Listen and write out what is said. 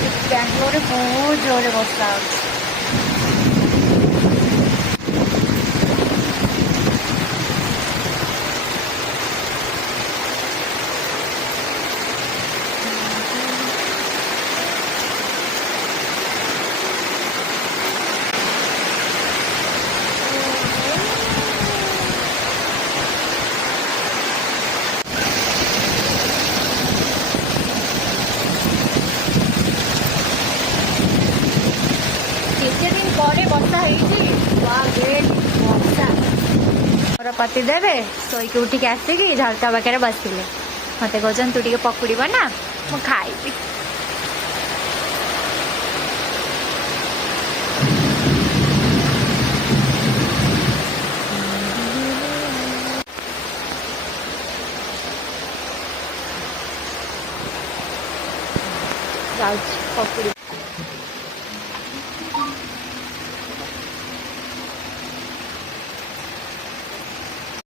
आज बैंगलोर बहुत जोरे वर्षा होछि। केते दिन ପରେ ବର୍ଷା ହେଇଛି। ୱାଓ ଗ୍ରେଟ୍ ବର୍ଷା। ମୋର ପତି ଦେବେ ଶୋଇକି ଉଠିକି ଆସିକି ଝରକା ପାଖରେ ବସିଲେ ମତେ କହୁଛନ୍ତି ତୁ ଟିକେ ପକୁଡ଼ି ବନା ମୁଁ ଖାଇବି। ଯାଉଛି ପକୁଡ଼ି